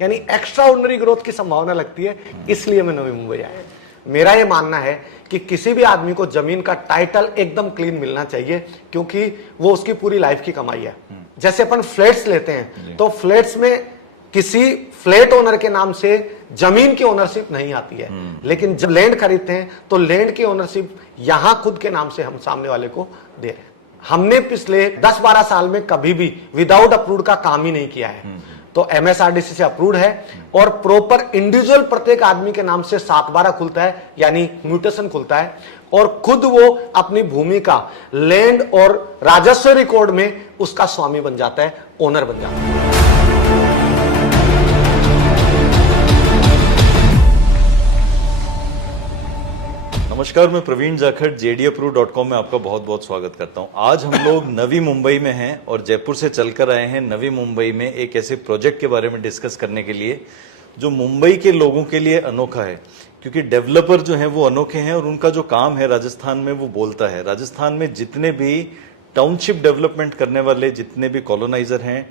यानी extra ordinary growth की संभावना लगती है, इसलिए मैं नवी मुंबई आया। मेरा यह मानना है कि किसी भी आदमी को जमीन का टाइटल एकदम क्लीन मिलना चाहिए, क्योंकि वो उसकी पूरी लाइफ की कमाई है। जैसे अपन फ्लैट्स लेते हैं तो फ्लैट्स में किसी फ्लैट ओनर के नाम से जमीन की ओनरशिप नहीं आती है, लेकिन जब लैंड खरीदते हैं तो लैंड की ओनरशिप यहां खुद के नाम से हम सामने वाले को दे रहे हैं। हमने पिछले 10-12 साल में कभी भी विदाउट अप्रूव्ड का काम ही नहीं किया है। तो एमएसआरडीसी से अप्रूव्ड है और प्रॉपर इंडिविजुअल प्रत्येक आदमी के नाम से 7/12 खुलता है, यानी म्यूटेशन खुलता है, और खुद वो अपनी भूमि का लैंड और राजस्व रिकॉर्ड में उसका स्वामी बन जाता है, ओनर बन जाता है। नमस्कार, मैं प्रवीण जाखड़ jdapprove.com में आपका बहुत बहुत स्वागत करता हूं। आज हम लोग नवी मुंबई में हैं और जयपुर से चलकर आए हैं नवी मुंबई में एक ऐसे प्रोजेक्ट के बारे में डिस्कस करने के लिए जो मुंबई के लोगों के लिए अनोखा है, क्योंकि डेवलपर जो हैं वो अनोखे हैं और उनका जो काम है राजस्थान में वो बोलता है। राजस्थान में जितने भी टाउनशिप डेवलपमेंट करने वाले जितने भी कॉलोनाइजर हैं,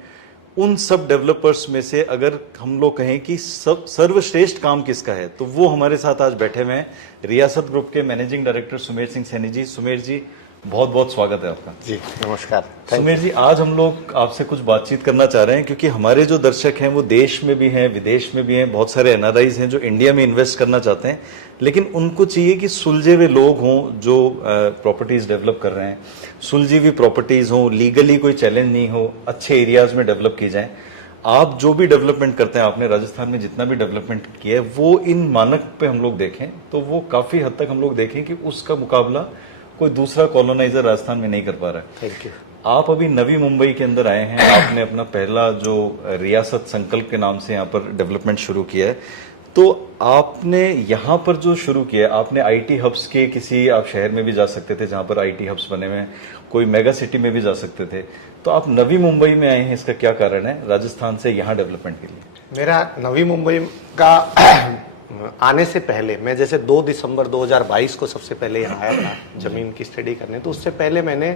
उन सब डेवलपर्स में से अगर हम लोग कहें कि सब सर्वश्रेष्ठ काम किसका है, तो वो हमारे साथ आज बैठे हुए हैं रियासत ग्रुप के मैनेजिंग डायरेक्टर सुमेर सिंह सैनी जी। सुमेर जी, बहुत बहुत स्वागत है आपका। जी नमस्कार। सुमेर जी, आज हम लोग आपसे कुछ बातचीत करना चाह रहे हैं, क्योंकि हमारे जो दर्शक हैं वो देश में भी हैं, विदेश में भी हैं, बहुत सारे एनआरआईज हैं जो इंडिया में इन्वेस्ट करना चाहते हैं, लेकिन उनको चाहिए कि सुलझे हुए लोग हों जो प्रॉपर्टीज डेवलप कर रहे हैं, सुलझी हुई प्रॉपर्टीज हों, लीगली कोई चैलेंज नहीं हो, अच्छे एरियाज में डेवलप की जाए। आप जो भी डेवलपमेंट करते हैं, आपने राजस्थान में जितना भी डेवलपमेंट किया है, वो इन मानक पे हम लोग देखें तो वो काफी हद तक हम लोग देखें कि उसका मुकाबला कोई दूसरा कॉलोनाइजर राजस्थान में नहीं कर पा रहा है। Thank you. आप अभी नवी मुंबई के अंदर आए हैं, आपने अपना पहला जो रियासत संकल्प के नाम से यहाँ पर डेवलपमेंट शुरू किया है, तो आपने यहाँ पर जो शुरू किया है, आपने आईटी हब्स के किसी आप शहर में भी जा सकते थे जहाँ पर आईटी हब्स बने हुए हैं, कोई मेगा सिटी में भी जा सकते थे, तो आप नवी मुंबई में आए हैं, इसका क्या कारण है राजस्थान से यहाँ डेवलपमेंट के लिए? मेरा नवी मुंबई का आने से पहले, मैं जैसे 2 दिसंबर 2022 को सबसे पहले यहाँ आया था जमीन की स्टडी करने, तो उससे पहले मैंने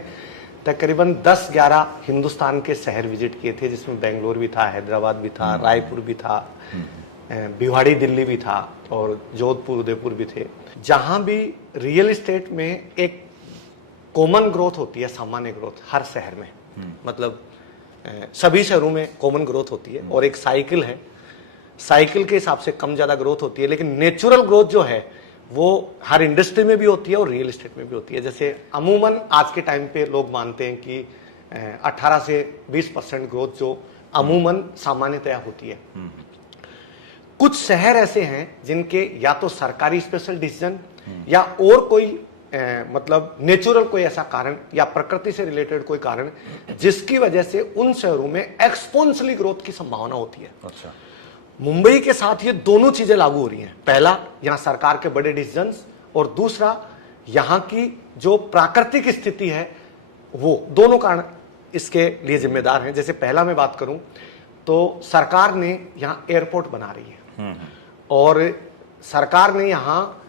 तकरीबन 10-11 हिंदुस्तान के शहर विजिट किए थे, जिसमें बेंगलोर भी था, हैदराबाद भी था, रायपुर भी था, भिवाड़ी दिल्ली भी था, और जोधपुर उदयपुर भी थे। जहां भी रियल एस्टेट में एक कॉमन ग्रोथ होती है, सामान्य ग्रोथ हर शहर में, मतलब सभी शहरों में कॉमन ग्रोथ होती है, और एक साइकिल है, साइकिल के हिसाब से कम ज्यादा ग्रोथ होती है, लेकिन नेचुरल ग्रोथ जो है वो हर इंडस्ट्री में भी होती है और रियल एस्टेट में भी होती है। जैसे अमूमन आज के टाइम पे लोग मानते हैं कि 18 से 20% ग्रोथ जो अमूमन सामान्यतया होती है। कुछ शहर ऐसे हैं जिनके या तो सरकारी स्पेशल डिसीजन या और कोई मतलब नेचुरल कोई ऐसा कारण या प्रकृति से रिलेटेड कोई कारण जिसकी वजह से उन शहरों में एक्सपोनेंशियली ग्रोथ की संभावना होती है। अच्छा, मुंबई के साथ ये दोनों चीजें लागू हो रही हैं। पहला, यहाँ सरकार के बड़े डिसीजंस, और दूसरा यहाँ की जो प्राकृतिक स्थिति है, वो दोनों कारण इसके लिए जिम्मेदार हैं। जैसे पहला मैं बात करूं तो सरकार ने यहाँ एयरपोर्ट बना रही है, और सरकार ने यहाँ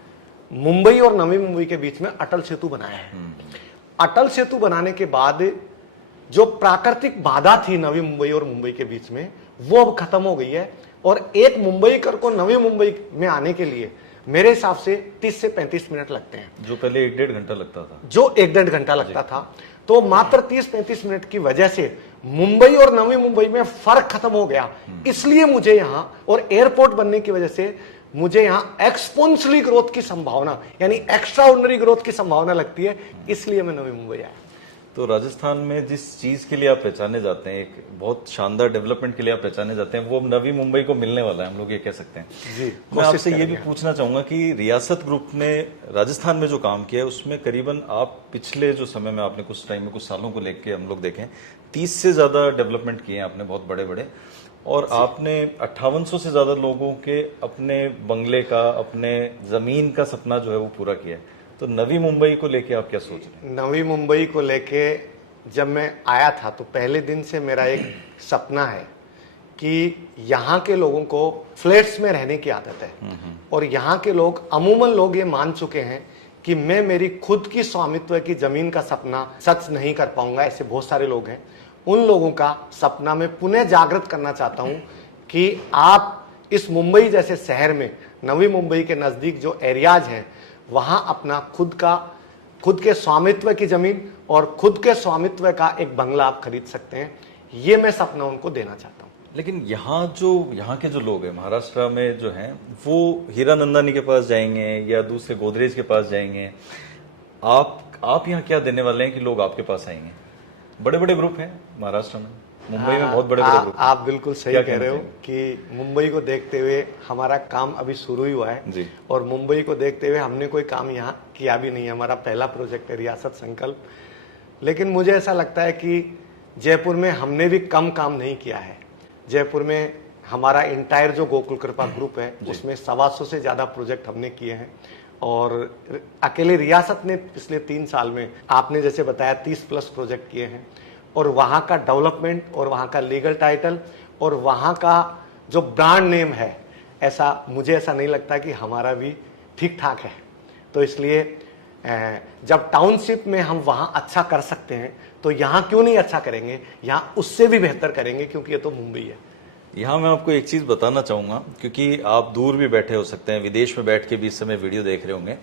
मुंबई और नवी मुंबई के बीच में अटल सेतु बनाया है। अटल सेतु बनाने के बाद जो प्राकृतिक बाधा थी नवी मुंबई और मुंबई के बीच में, वो अब खत्म हो गई है, और एक मुंबईकर को नवी मुंबई में आने के लिए मेरे हिसाब से 30 से 35 मिनट लगते हैं, जो पहले 1-1.5 घंटा लगता था, जो 1-1.5 घंटा लगता था। तो मात्र 30-35 मिनट की वजह से मुंबई और नवी मुंबई में फर्क खत्म हो गया। इसलिए मुझे यहाँ, और एयरपोर्ट बनने की वजह से मुझे यहाँ एक्सपोनेंशियली ग्रोथ की संभावना, यानी एक्स्ट्रा ऑर्डिनरी ग्रोथ की संभावना लगती है, इसलिए मैं नवी मुंबई आया। तो राजस्थान में जिस चीज के लिए आप पहचाने जाते हैं, एक बहुत शानदार डेवलपमेंट के लिए आप पहचाने जाते हैं, वो अब नवी मुंबई को मिलने वाला है, हम लोग ये कह सकते हैं। जी, मैं आपसे ये भी पूछना चाहूंगा कि रियासत ग्रुप ने राजस्थान में जो काम किया है, उसमें करीबन आप पिछले जो समय में आपने कुछ टाइम में, कुछ सालों को लेके हम लोग देखें, 30 से ज्यादा डेवलपमेंट किए हैं आपने, बहुत बड़े बड़े, और आपने 5800 से ज्यादा लोगों के अपने बंगले का, अपने जमीन का सपना जो है वो पूरा किया है। तो नवी मुंबई को लेके आप क्या सोच रहे हैं? नवी मुंबई को लेके जब मैं आया था तो पहले दिन से मेरा एक सपना है कि यहाँ के लोगों को फ्लैट्स में रहने की आदत है, और यहाँ के लोग, अमूमन लोग ये मान चुके हैं कि मैं मेरी खुद की स्वामित्व की जमीन का सपना सच नहीं कर पाऊंगा। ऐसे बहुत सारे लोग हैं। उन लोगों का सपना मैं पुनः जागृत करना चाहता हूं कि आप इस मुंबई जैसे शहर में, नवी मुंबई के नजदीक जो एरियाज हैं, वहां अपना खुद के स्वामित्व की जमीन और खुद के स्वामित्व का एक बंगला आप खरीद सकते हैं। ये मैं सपना उनको देना चाहता हूं। लेकिन यहाँ के जो लोग हैं महाराष्ट्र में जो हैं, वो हीरानंदानी के पास जाएंगे या दूसरे गोदरेज के पास जाएंगे। आप यहाँ क्या देने वाले हैं कि लोग आपके पास आएंगे? बड़े बड़े ग्रुप हैं महाराष्ट्र में, मुंबई में बहुत बड़े बड़े ग्रुप। आप बिल्कुल सही कह रहे हो कि मुंबई को देखते हुए हमारा काम अभी शुरू ही हुआ है जी। और मुंबई को देखते हुए हमने कोई काम यहाँ किया भी नहीं है। हमारा पहला प्रोजेक्ट है रियासत संकल्प। लेकिन मुझे ऐसा लगता है कि जयपुर में हमने भी कम काम नहीं किया है। जयपुर में हमारा इंटायर जो गोकुल कृपा ग्रुप है, उसमें 125 से ज्यादा प्रोजेक्ट हमने किए हैं और अकेले रियासत ने पिछले 3 साल में, आपने जैसे बताया, 30+ प्रोजेक्ट किए हैं। और वहाँ का डेवलपमेंट और वहाँ का लीगल टाइटल और वहाँ का जो ब्रांड नेम है, मुझे ऐसा नहीं लगता कि हमारा भी ठीक ठाक है। तो इसलिए जब टाउनशिप में हम वहाँ अच्छा कर सकते हैं तो यहाँ क्यों नहीं अच्छा करेंगे, यहाँ उससे भी बेहतर करेंगे, क्योंकि ये तो मुंबई है। यहाँ मैं आपको एक चीज बताना चाहूंगा, क्योंकि आप दूर भी बैठे हो सकते हैं, विदेश में बैठ के भी इस समय वीडियो देख रहे होंगे।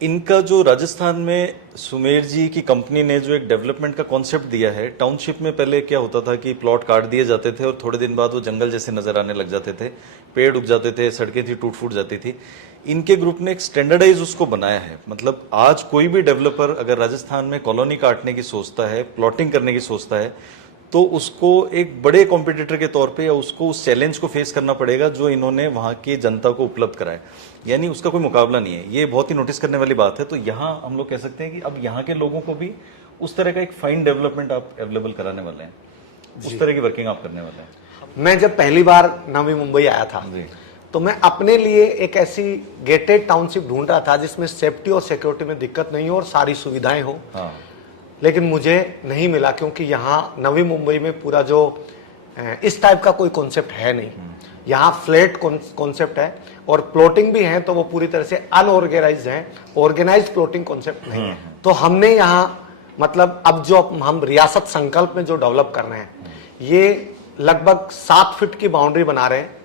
इनका जो राजस्थान में सुमेर जी की कंपनी ने जो एक डेवलपमेंट का कॉन्सेप्ट दिया है, टाउनशिप में पहले क्या होता था कि प्लॉट काट दिए जाते थे और थोड़े दिन बाद वो जंगल जैसे नजर आने लग जाते थे, पेड़ उग जाते थे, सड़कें थी टूट फूट जाती थी। इनके ग्रुप ने एक स्टैंडर्डाइज उसको बनाया है। मतलब आज कोई भी डेवलपर अगर राजस्थान में कॉलोनी काटने की सोचता है, प्लॉटिंग करने की सोचता है, तो उसको एक बड़े कॉम्पिटिटर के तौर पे या उसको उस चैलेंज को फेस करना पड़ेगा जो इन्होंने वहां की जनता को उपलब्ध कराया। यानी उसका कोई मुकाबला नहीं है। ये बहुत ही नोटिस करने वाली बात है। तो यहाँ हम लोग कह सकते हैं कि अब यहाँ के लोगों को भी उस तरह का एक फाइन डेवलपमेंट आप अवेलेबल कराने वाले हैं, उस तरह की वर्किंग आप करने वाले हैं। मैं जब पहली बार नवी मुंबई आया था तो मैं अपने लिए एक ऐसी गेटेड टाउनशिप ढूंढ रहा था जिसमें सेफ्टी और सिक्योरिटी में दिक्कत नहीं हो और सारी सुविधाएं हो। हाँ। लेकिन मुझे नहीं मिला, क्योंकि यहाँ नवी मुंबई में पूरा जो इस टाइप का कोई कॉन्सेप्ट है नहीं। यहाँ फ्लैट कॉन्सेप्ट है और प्लॉटिंग भी है तो वो पूरी तरह से अनऑर्गेनाइज्ड है, ऑर्गेनाइज्ड प्लॉटिंग कॉन्सेप्ट नहीं है। तो हमने यहाँ मतलब अब जो हम रियासत संकल्प में जो डेवलप कर रहे हैं, ये लगभग 7 फीट की बाउंड्री बना रहे हैं,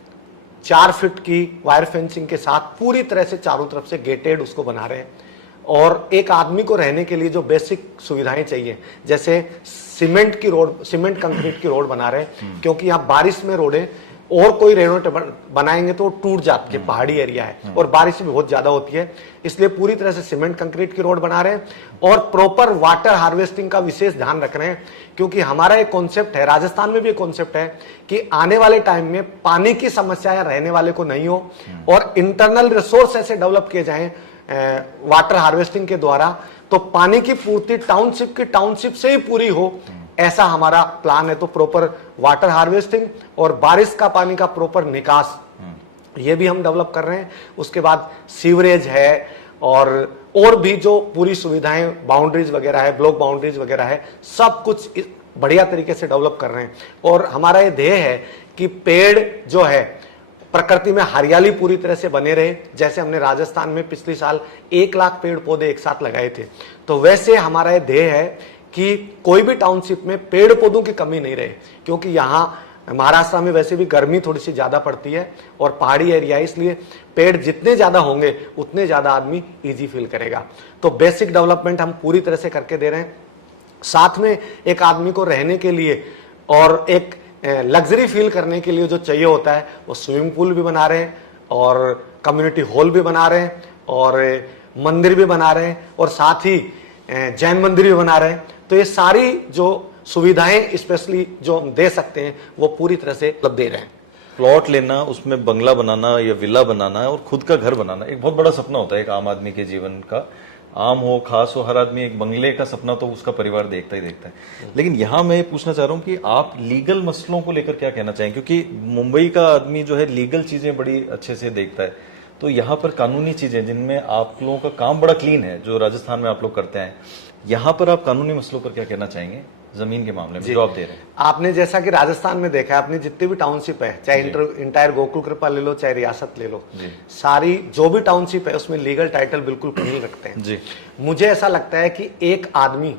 4 फीट की वायर फेंसिंग के साथ पूरी तरह से चारों तरफ से गेटेड उसको बना रहे हैं। और एक आदमी को रहने के लिए जो बेसिक सुविधाएं चाहिए, जैसे सीमेंट कंक्रीट की रोड बना रहे हैं, क्योंकि यहाँ बारिश में रोडें और कोई रेनोट बनाएंगे तो टूट जाती है, पहाड़ी एरिया है और बारिश भी बहुत ज्यादा होती है, इसलिए पूरी तरह से सीमेंट कंक्रीट की रोड बना रहे हैं और प्रॉपर वाटर हार्वेस्टिंग का विशेष ध्यान रख रहे हैं। क्योंकि हमारा एक कॉन्सेप्ट है, राजस्थान में भी एक कॉन्सेप्ट है कि आने वाले टाइम में पानी की समस्या रहने वाले को नहीं हो और इंटरनल रिसोर्स ऐसे डेवलप किए जाएं वाटर हार्वेस्टिंग के द्वारा, तो पानी की पूर्ति टाउनशिप से ही पूरी हो, ऐसा हमारा प्लान है। तो प्रॉपर वाटर हार्वेस्टिंग और बारिश का पानी का प्रॉपर निकास, ये भी हम डेवलप कर रहे हैं। उसके बाद सीवरेज है और भी जो पूरी सुविधाएं, बाउंड्रीज वगैरह है, ब्लॉक बाउंड्रीज वगैरह है, सब कुछ बढ़िया तरीके से डेवलप कर रहे हैं। और हमारा ये ध्येय है कि पेड़ जो है प्रकृति में हरियाली पूरी तरह से बने रहे। जैसे हमने राजस्थान में पिछले साल 1 लाख पेड़ पौधे एक साथ लगाए थे, तो वैसे हमारा ये ध्येय है कि कोई भी टाउनशिप में पेड़ पौधों की कमी नहीं रहे। क्योंकि यहाँ महाराष्ट्र में वैसे भी गर्मी थोड़ी सी ज्यादा पड़ती है और पहाड़ी एरिया है, इसलिए पेड़ जितने ज्यादा होंगे उतने ज्यादा आदमी इजी फील करेगा। तो बेसिक डेवलपमेंट हम पूरी तरह से करके दे रहे हैं। साथ में एक आदमी को रहने के लिए और एक लग्जरी फील करने के लिए जो चाहिए होता है, वो स्विमिंग पूल भी बना रहे हैं और कम्युनिटी हॉल भी बना रहे हैं और मंदिर भी बना रहे हैं और साथ ही जैन मंदिर भी बना रहे हैं। तो ये सारी जो सुविधाएं स्पेशली जो हम दे सकते हैं वो पूरी तरह से उपलब्ध दे रहे हैं। प्लॉट लेना, उसमें बंगला बनाना या विला बनाना और खुद का घर बनाना एक बहुत बड़ा सपना होता है एक आम आदमी के जीवन का। आम हो खास हो, हर आदमी एक बंगले का सपना तो उसका परिवार देखता ही देखता है। लेकिन यहाँ मैं पूछना चाह रहा हूँ कि आप लीगल मसलों को लेकर क्या कहना चाहेंगे, क्योंकि मुंबई का आदमी जो है लीगल चीजें बड़ी अच्छे से देखता है। तो यहाँ पर कानूनी चीजें जिनमें आप लोगों का काम बड़ा क्लीन है, जो राजस्थान में आप लोग करते हैं, यहाँ पर आप कानूनी मसलों पर क्या कहना चाहेंगे जमीन के मामले में जो आप दे रहे हैं? आपने जैसा कि राजस्थान में देखा है, आपने जितनी भी टाउनशिप है, चाहे इंटायर गोकुल कृपा ले लो, चाहे रियासत ले लो, सारी जो भी टाउनशिप है उसमें लीगल टाइटल बिल्कुल क्लीन रखते हैं जी। मुझे ऐसा लगता है कि एक आदमी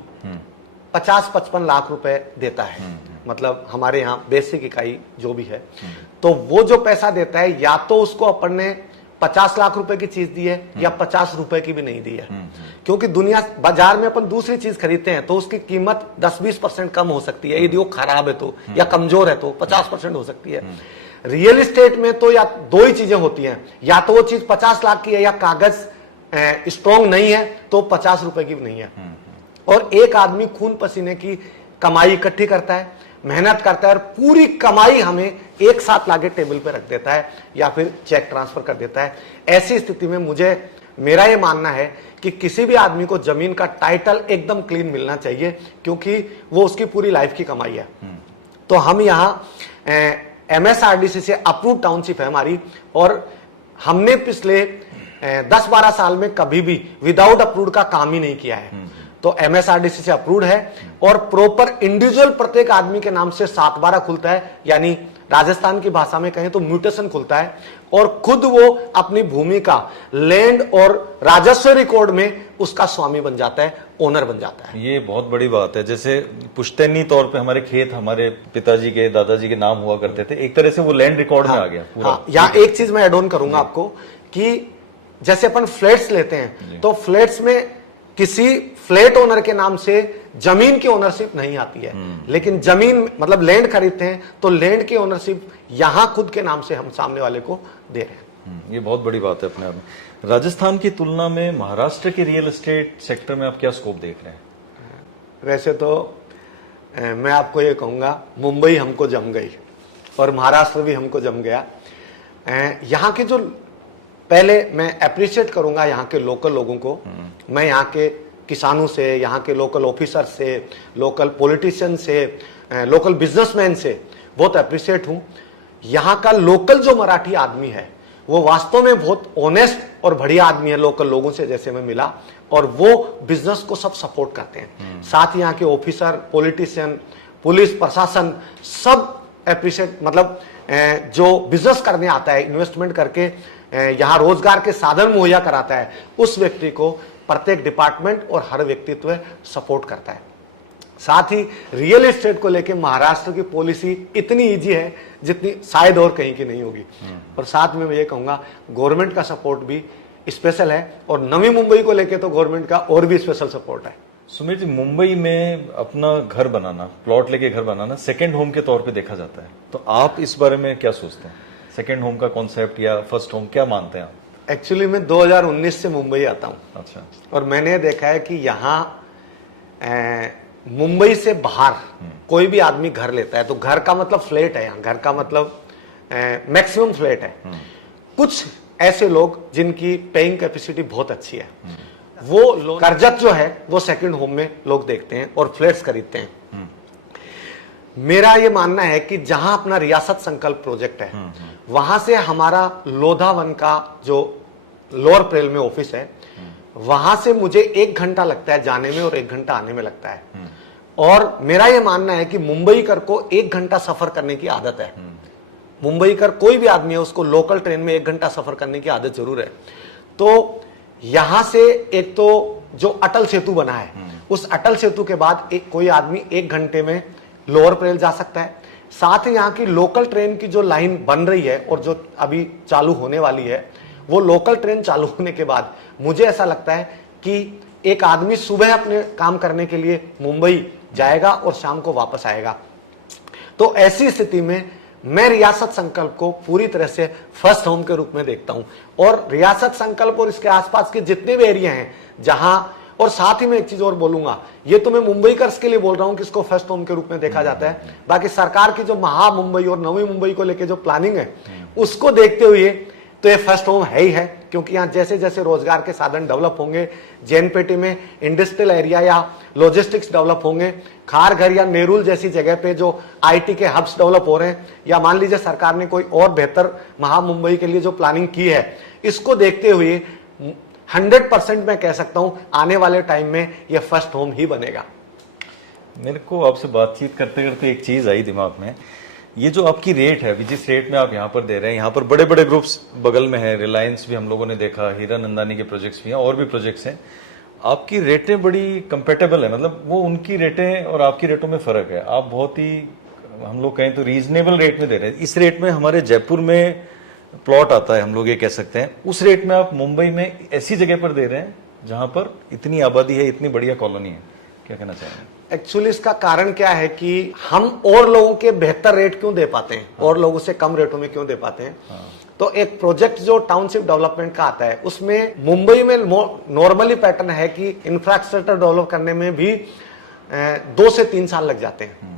50-55 लाख रुपए देता है मतलब हमारे यहाँ बेसिक इकाई जो भी है, तो वो जो पैसा देता है या तो उसको अपन ने 50 लाख रुपए की चीज दी है या 50 रुपए की भी नहीं दी है। क्योंकि दुनिया बाजार में अपन दूसरी चीज खरीदते हैं तो उसकी कीमत 10-20% कम हो सकती है, यदि वो खराब है तो, या कमजोर है तो 50% हो सकती है। रियल एस्टेट में तो या दो ही चीजें होती हैं, या तो वो चीज 50 लाख की है या कागज स्ट्रॉन्ग नहीं है तो 50 रुपए की भी नहीं है। और एक आदमी खून पसीने की कमाई इकट्ठी करता है, मेहनत करता है और पूरी कमाई हमें एक साथ लाके टेबल पे रख देता है या फिर चेक ट्रांसफर कर देता है। ऐसी स्थिति में मेरा ये मानना है कि किसी भी आदमी को जमीन का टाइटल एकदम क्लीन मिलना चाहिए, क्योंकि वो उसकी पूरी लाइफ की कमाई है। तो हम यहाँ MSRDC से अप्रूव टाउनशिप है हमारी, और हमने पिछले 10-12 साल में कभी भी विदाउट अप्रूव का काम ही नहीं किया है। तो MSRDC से अप्रूव्ड है और प्रॉपर इंडिविजुअल प्रत्येक आदमी के नाम से 7/12 खुलता है, यानी राजस्थान की भाषा में कहें तो म्यूटेशन खुलता है, और खुद वो अपनी भूमि का लैंड और राजस्व रिकॉर्ड में उसका स्वामी बन जाता है, ओनर बन जाता है। ये बहुत बड़ी बात है। जैसे पुश्तैनी तौर पे हमारे खेत हमारे पिताजी के दादाजी के नाम हुआ करते थे, एक तरह से वो लैंड रिकॉर्ड में आ गया पूरा। हाँ, यहाँ एक चीज मैं एड ऑन करूंगा आपको कि जैसे अपन फ्लैट्स लेते हैं तो फ्लैट्स में किसी फ्लैट ओनर के नाम से जमीन की ओनरशिप नहीं आती है, लेकिन जमीन मतलब लैंड खरीदते हैं तो लैंड की ओनरशिप यहां खुद के नाम से हम सामने वाले को दे रहे हैं। ये बहुत बड़ी बात है अपने आप में। राजस्थान की तुलना में महाराष्ट्र के रियल एस्टेट सेक्टर में आप क्या स्कोप देख रहे हैं? वैसे तो मैं आपको ये कहूंगा, मुंबई हमको जम गई और महाराष्ट्र भी हमको जम गया। यहाँ के जो पहले मैं अप्रिशिएट करूंगा यहाँ के लोकल लोगों को, मैं यहाँ के किसानों से, यहाँ के लोकल ऑफिसर से, लोकल पॉलिटिशियन से, लोकल बिजनेसमैन से बहुत अप्रिशिएट हूँ। यहाँ का लोकल जो मराठी आदमी है वो वास्तव में बहुत ऑनेस्ट और बढ़िया आदमी है लोकल लोगों से जैसे मैं मिला, और वो बिजनेस को सब सपोर्ट करते हैं। साथ ही यहाँ के ऑफिसर, पॉलिटिशियन, पुलिस प्रशासन सब अप्रिशिएट, मतलब जो बिजनेस करने आता है, इन्वेस्टमेंट करके यहाँ रोजगार के साधन मुहैया कराता है, उस व्यक्ति को प्रत्येक डिपार्टमेंट और हर व्यक्तित्व सपोर्ट करता है। साथ ही रियल एस्टेट को लेके महाराष्ट्र की पॉलिसी इतनी इजी है जितनी शायद और कहीं की नहीं होगी। और साथ में मैं ये कहूंगा गवर्नमेंट का सपोर्ट भी स्पेशल है, और नवी मुंबई को लेके तो गवर्नमेंट का और भी स्पेशल सपोर्ट है। सुमित जी, मुंबई में अपना घर बनाना, प्लॉट लेके घर बनाना सेकंड होम के तौर पे देखा जाता है, तो आप इस बारे में क्या सोचते हैं? सेकंड होम का कॉन्सेप्ट या फर्स्ट होम क्या मानते हैं आप? एक्चुअली मैं 2019 से मुंबई आता हूँ। अच्छा। और मैंने देखा है कि यहाँ मुंबई से बाहर कोई भी आदमी घर लेता है तो घर का मतलब फ्लैट है, यहाँ घर का मतलब मैक्सिमम फ्लैट है। कुछ ऐसे लोग जिनकी पेइंग कैपेसिटी बहुत अच्छी है, वो कर्जत जो है वो सेकंड होम में लोग देखते हैं और फ्लैट्स खरीदते हैं। मेरा ये मानना है कि जहां अपना रियासत संकल्प प्रोजेक्ट है वहां से हमारा लोधावन का जो लोअर प्रेल में ऑफिस है, वहां से मुझे 1 घंटा लगता है जाने में और 1 घंटा आने में लगता है। और मेरा ये मानना है कि मुंबई कर को 1 घंटा सफर करने की आदत है। मुंबई कर कोई भी आदमी है उसको लोकल ट्रेन में 1 घंटा सफर करने की आदत जरूर है। तो यहां से एक तो जो अटल सेतु बना है, उस अटल सेतु के बाद कोई आदमी 1 घंटे में लोअर प्रेल जा सकता है। साथ ही यहाँ की लोकल ट्रेन की जो लाइन बन रही है और जो अभी चालू होने वाली है, वो लोकल ट्रेन चालू होने के बाद मुझे ऐसा लगता है कि एक आदमी सुबह अपने काम करने के लिए मुंबई जाएगा और शाम को वापस आएगा। तो ऐसी स्थिति में मैं रियासत संकल्प को पूरी तरह से फर्स्ट होम के रूप में देखता हूं। और रियासत संकल्प और इसके आसपास के जितने भी एरिया हैं जहां, और साथ ही मैं एक चीज और बोलूंगा, ये तो मैं मुंबई कर्स के लिए बोल रहा हूं कि इसको फर्स्ट होम के रूप में देखा जाता है। बाकी सरकार की जो महा मुंबई और नवी मुंबई को लेकर जो प्लानिंग है उसको देखते हुए तो ये फर्स्ट होम है ही है, क्योंकि यहाँ जैसे जैसे रोजगार के साधन डेवलप होंगे, जैनपेटी में इंडस्ट्रियल एरिया या लॉजिस्टिक्स डेवलप होंगे, खारघर या नेरुल जैसी जगह पे जो आईटी के हब्स डेवलप हो रहे हैं, या मान लीजिए सरकार ने कोई और बेहतर महा मुंबई के लिए जो प्लानिंग की है, इसको देखते हुए 100% मैं कह सकता हूं आने वाले टाइम में यह फर्स्ट होम ही बनेगा। मेरे को आपसे बातचीत करते करते एक चीज आई दिमाग में, ये जो आपकी रेट है, जिस रेट में आप यहाँ पर दे रहे हैं, यहाँ पर बड़े बड़े ग्रुप्स बगल में है, रिलायंस भी हम लोगों ने देखा, हीरा नंदानी के प्रोजेक्ट्स भी हैं और भी प्रोजेक्ट्स हैं, आपकी रेटें बड़ी कंपेटेबल है, मतलब वो उनकी रेटें और आपकी रेटों में फर्क है। आप बहुत ही हम लोग कहें तो रीजनेबल रेट में दे रहे हैं। इस रेट में हमारे जयपुर में प्लॉट आता है, हम लोग ये कह सकते हैं, उस रेट में आप मुंबई में ऐसी जगह पर दे रहे हैं जहां पर इतनी आबादी है, इतनी बढ़िया कॉलोनी है, क्या कहना चाहेंगे? एक्चुअली इसका कारण क्या है कि हम और लोगों के बेहतर रेट क्यों दे पाते हैं, और लोगों से कम रेटों में क्यों दे पाते हैं। तो एक प्रोजेक्ट जो टाउनशिप डेवलपमेंट का आता है, उसमें मुंबई में नॉर्मली पैटर्न है कि इंफ्रास्ट्रक्चर डेवलप करने में भी 2 से 3 साल लग जाते हैं।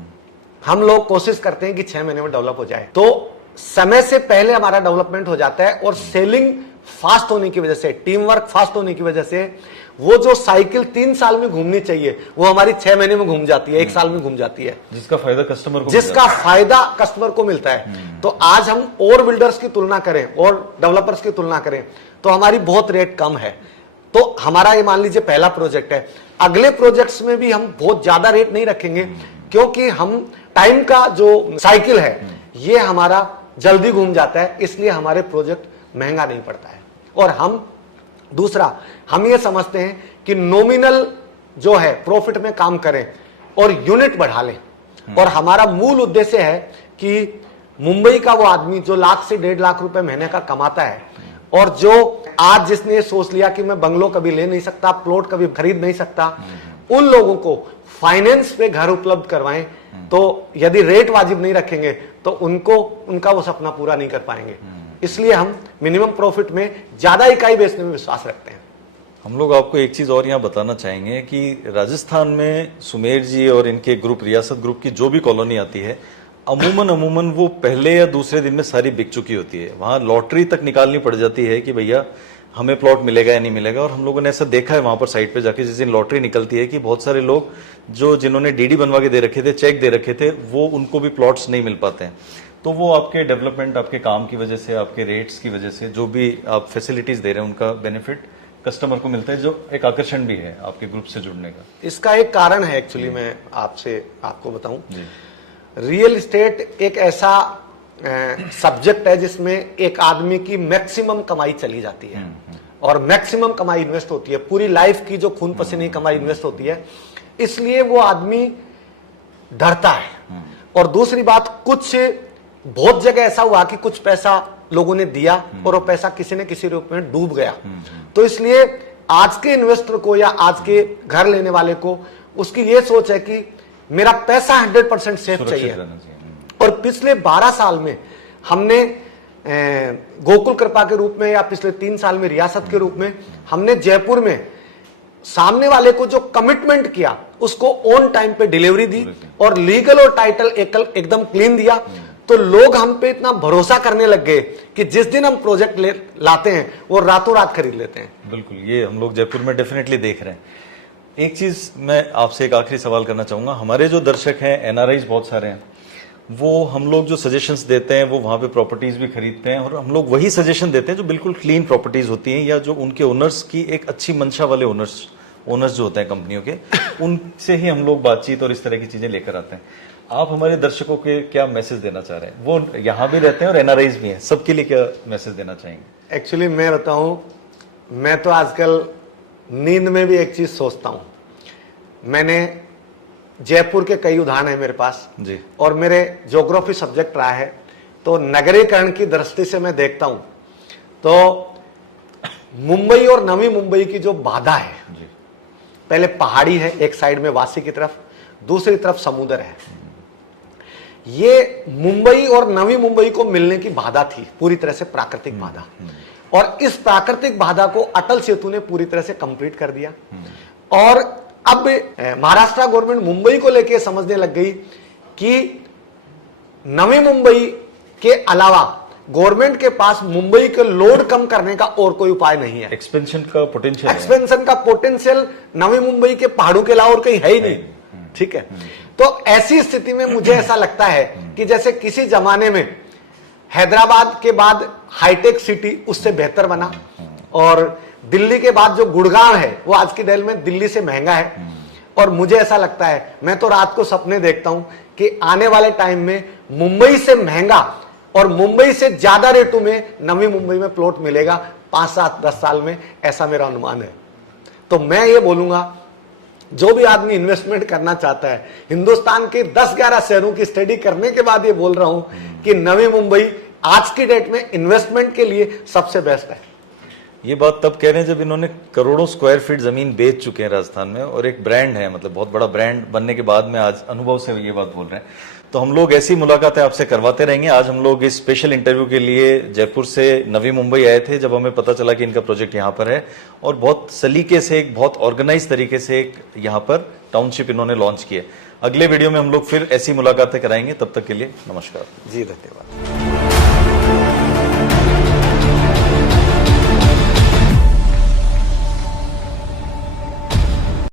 हम लोग कोशिश करते हैं कि 6 महीने में डेवलप हो जाए, तो समय से पहले हमारा डेवलपमेंट हो जाता है। और सेलिंग फास्ट होने की वजह से, टीम वर्क फास्ट होने की वजह से, वो जो साइकिल 3 साल में घूमनी चाहिए वो हमारी 6 महीने में घूम जाती है, 1 साल में घूम जाती है, जिसका फायदा कस्टमर को मिलता है। तो आज हम और बिल्डर्स की तुलना करें और डेवलपर्स की तुलना करें तो हमारी बहुत रेट कम है। तो हमारा ये मान लीजिए पहला प्रोजेक्ट है। अगले प्रोजेक्ट्स में भी हम बहुत ज्यादा रेट नहीं रखेंगे, क्योंकि हम टाइम का जो साइकिल है ये हमारा जल्दी घूम जाता है, इसलिए हमारे प्रोजेक्ट महंगा नहीं पड़ता है। और हम ये समझते हैं कि नॉमिनल जो है प्रॉफिट में काम करें और यूनिट बढ़ा लें। और हमारा मूल उद्देश्य है कि मुंबई का वो आदमी जो लाख से 1.5 लाख रुपए महीने का कमाता है, और जो आज जिसने ये सोच लिया कि मैं बंगलो कभी ले नहीं सकता, प्लॉट कभी खरीद नहीं सकता, उन लोगों को फाइनेंस पे घर उपलब्ध करवाएं। तो यदि रेट वाजिब नहीं रखेंगे तो उनका वो सपना पूरा नहीं कर पाएंगे। इसलिए हम मिनिमम प्रॉफिट में ज्यादा इकाई बेचने में विश्वास रखते हैं। हम लोग आपको एक चीज और यहाँ बताना चाहेंगे कि राजस्थान में सुमेर जी और इनके ग्रुप, रियासत ग्रुप की जो भी कॉलोनी आती है, अमूमन वो पहले या दूसरे दिन में सारी बिक चुकी होती है। वहां लॉटरी तक निकालनी पड़ जाती है कि भैया हमें प्लॉट मिलेगा या नहीं मिलेगा। और हम लोगों ने ऐसा देखा है वहां पर साइट पे जाके, जिस दिन लॉटरी निकलती है, कि बहुत सारे लोग जिन्होंने डीडी बनवा के दे रखे थे, चेक दे रखे थे, वो उनको भी प्लॉट्स नहीं मिल पाते हैं। तो वो आपके डेवलपमेंट, आपके काम की वजह से, आपके रेट्स की वजह से, जो भी आप फैसिलिटीज दे रहे हैं, उनका बेनिफिट कस्टमर को मिलता है, जो एक आकर्षण भी है आपके ग्रुप से जुड़ने का। इसका एक कारण है, एक्चुअली मैं आपको बताऊं, रियल इस्टेट एक ऐसा सब्जेक्ट है जिसमें एक आदमी की मैक्सिमम कमाई चली जाती है, और मैक्सिमम कमाई इन्वेस्ट होती है, पूरी लाइफ की जो खून पसीने की कमाई इन्वेस्ट होती है। इसलिए वो आदमी डरता है। और दूसरी बात, बहुत जगह ऐसा हुआ कि कुछ पैसा लोगों ने दिया और वो पैसा किसी न किसी रूप में डूब गया। तो इसलिए आज के इन्वेस्टर को या आज के घर लेने वाले को उसकी ये सोच है कि मेरा पैसा 100% सेफ चाहिए। और पिछले 12 साल में हमने गोकुल कृपा के रूप में, या पिछले 3 साल में रियासत के रूप में, हमने जयपुर में सामने वाले को जो कमिटमेंट किया उसको ऑन टाइम पे डिलीवरी दी, और लीगल और टाइटल एकदम क्लीन दिया। तो लोग हम पे इतना भरोसा करने लग गए कि जिस दिन हम प्रोजेक्ट लाते हैं वो रातों रात खरीद लेते हैं। बिल्कुल, ये हम लोग जयपुर में डेफिनेटली देख रहे हैं। एक चीज मैं आपसे एक आखिरी सवाल करना चाहूंगा। हमारे जो दर्शक हैं, एनआरआईज बहुत सारे हैं, वो हम लोग जो सजेशंस देते हैं वो वहां पे प्रॉपर्टीज भी खरीदते हैं, और हम लोग वही सजेशन देते हैं जो बिल्कुल क्लीन प्रॉपर्टीज होती हैं, या जो उनके ओनर्स की एक अच्छी मंशा वाले ओनर्स जो होते हैं कंपनियों के, उनसे ही हम लोग बातचीत और इस तरह की चीजें लेकर आते हैं। आप हमारे दर्शकों के क्या मैसेज देना चाह रहे हैं? वो यहाँ भी रहते हैं और एनआरआईज भी हैं, सबके लिए क्या मैसेज देना चाहेंगे? एक्चुअली मैं बताऊं, मैं तो आजकल नींद में भी एक चीज सोचता हूं। मैंने जयपुर के कई उदाहरण है मेरे पास जी, और मेरे ज्योग्राफी सब्जेक्ट रहा है, तो नगरीकरण की दृष्टि से मैं देखता हूं तो मुंबई और नवी मुंबई की जो बाधा है जी, पहले पहाड़ी है एक साइड में वासी की तरफ, दूसरी तरफ समुद्र है। ये मुंबई और नवी मुंबई को मिलने की बाधा थी, पूरी तरह से प्राकृतिक बाधा, और इस प्राकृतिक बाधा को अटल सेतु ने पूरी तरह से कंप्लीट कर दिया। और अब महाराष्ट्र गवर्नमेंट मुंबई को लेकर समझने लग गई कि नवी मुंबई के अलावा गवर्नमेंट के पास मुंबई के लोड कम करने का और कोई उपाय नहीं है। एक्सपेंशन का पोटेंशियल नवी मुंबई के पहाड़ों के अलावा और कहीं है ही नहीं। ठीक है, तो ऐसी स्थिति में मुझे ऐसा लगता है कि जैसे किसी जमाने में हैदराबाद के बाद हाईटेक सिटी उससे बेहतर बना, और दिल्ली के बाद जो गुड़गांव है वो आज की डेट में दिल्ली से महंगा है। और मुझे ऐसा लगता है, मैं तो रात को सपने देखता हूं कि आने वाले टाइम में मुंबई से महंगा और मुंबई से ज्यादा रेटों में नवी मुंबई में प्लॉट मिलेगा 5, 7, 10 साल में, ऐसा मेरा अनुमान है। तो मैं ये बोलूंगा जो भी आदमी इन्वेस्टमेंट करना चाहता है, हिंदुस्तान के 10-11 शहरों की स्टडी करने के बाद ये बोल रहा हूं कि नवी मुंबई आज की डेट में इन्वेस्टमेंट के लिए सबसे बेस्ट है। ये बात तब कह रहे हैं जब इन्होंने करोड़ों स्क्वायर फीट जमीन बेच चुके हैं राजस्थान में, और एक ब्रांड है, मतलब बहुत बड़ा ब्रांड बनने के बाद में आज अनुभव से ये बात बोल रहे हैं। तो हम लोग ऐसी मुलाकातें आपसे करवाते रहेंगे। आज हम लोग इस स्पेशल इंटरव्यू के लिए जयपुर से नवी मुंबई आए थे, जब हमें पता चला कि इनका प्रोजेक्ट यहाँ पर है, और बहुत सलीके से, एक बहुत ऑर्गेनाइज तरीके से एक यहाँ पर टाउनशिप इन्होंने लॉन्च किया। अगले वीडियो में हम लोग फिर ऐसी मुलाकातें कराएंगे। तब तक के लिए नमस्कार जी, धन्यवाद।